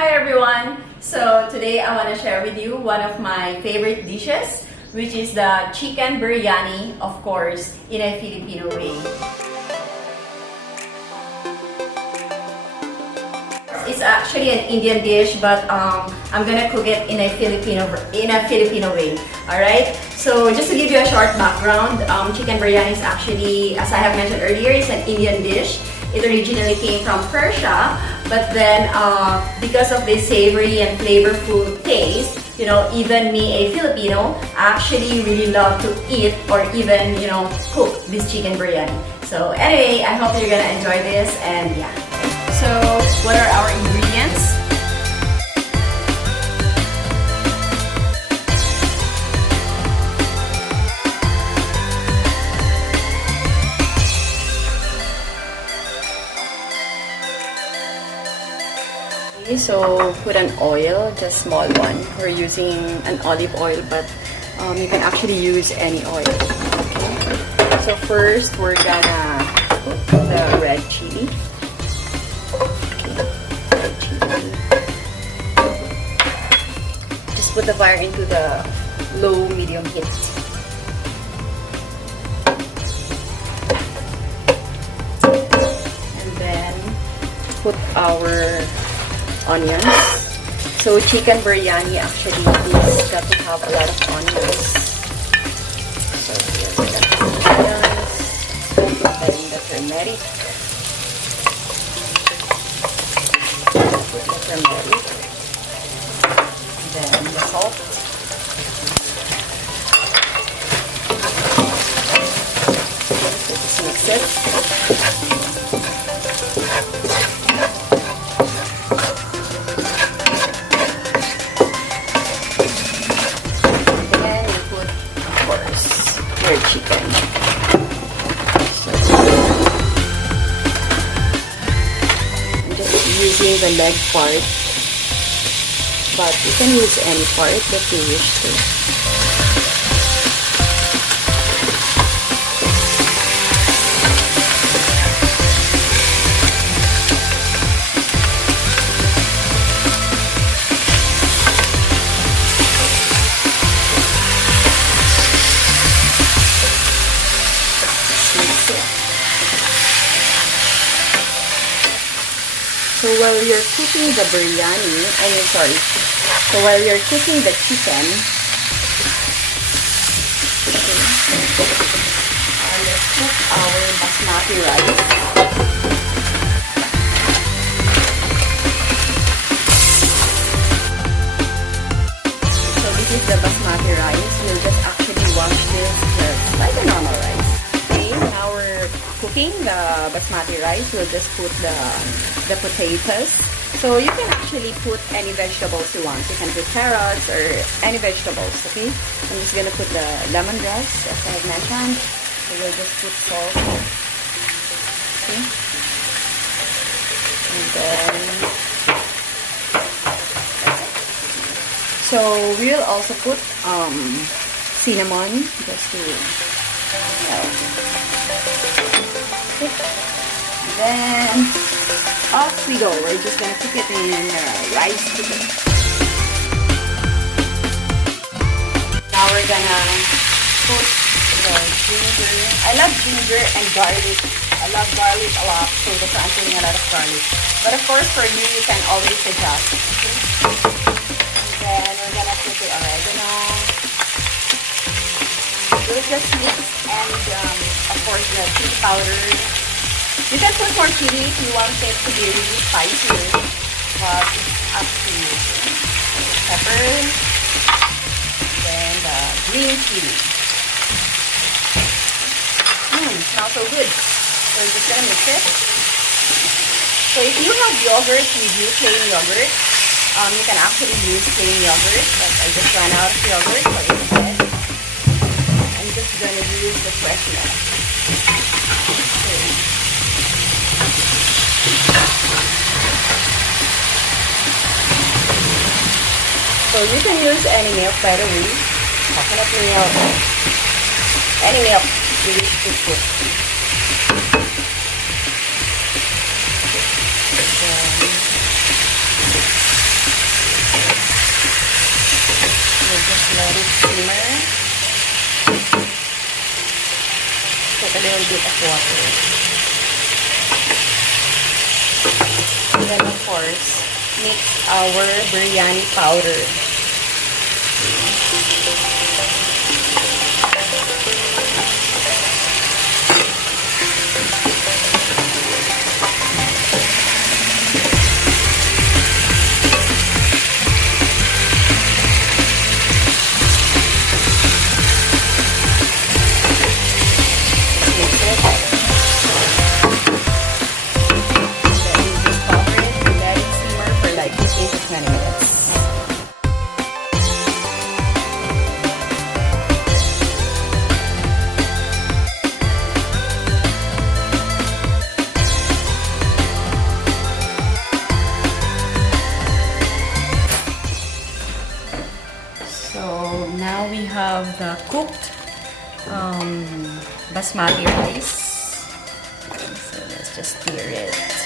Hi everyone! So today I want to share with you one of my favorite dishes, which is the chicken biryani, of course, in a Filipino way. It's actually an Indian dish, but I'm gonna cook it in a Filipino way. All right. So just to give you a short background, chicken biryani is actually, as I have mentioned earlier, is an Indian dish. It originally came from Persia, but then because of the savory and flavorful taste, you know, even me, a Filipino, actually really love to eat or even, you know, cook this chicken biryani. So anyway, I hope you're gonna enjoy this, and yeah. So what are our ingredients? So put an oil, just small one. We're using an olive oil, but you can actually use any oil. Okay. So first we're gonna put the red chili. Red chili. Just put the fire into the low-medium heat. And then put our onions. So chicken biryani actually is got to have a lot of onions. So here's the onions. Then the turmeric. Put the turmeric. Then the salt. Just mix it. Chicken. So, I'm just using the leg part, but you can use any part that you wish to. So while you're cooking the biryani, so while you're cooking the chicken, okay, let's cook our basmati rice. So this is the basmati rice. You'll just actually wash this just like a normal rice. Okay, now we're cooking the basmati rice. We'll just put the potatoes. So you can actually put any vegetables you want. You can put carrots or any vegetables, okay? I'm just gonna put the lemongrass, as I have mentioned. So we'll just put salt, okay? And then, so we'll also put cinnamon, just to, then off we go. We're just gonna cook it in rice cooker. Now we're gonna put the ginger. I love ginger and garlic. I love garlic a lot, so that's why I'm putting a lot of garlic. But of course, for you, you can always adjust. Okay? And then we're gonna put the oregano. We'll just mix, and of course the chili powder. You can put more chili if you want it to be really spicy, but it's up to you. Pepper, then the green chili. Smells so good. So we're just gonna mix it. So if you have yogurt with you, plain yogurt, you can actually use plain yogurt, but I just ran out of yogurt, so instead, I'm just gonna use the fresh milk. Okay. So you can use any milk, by the way, coconut milk, any milk you wish to put. let it simmer. Put a little bit of water. And then of course, mix our biryani powder. So now we have the cooked basmati rice. So let's just stir it.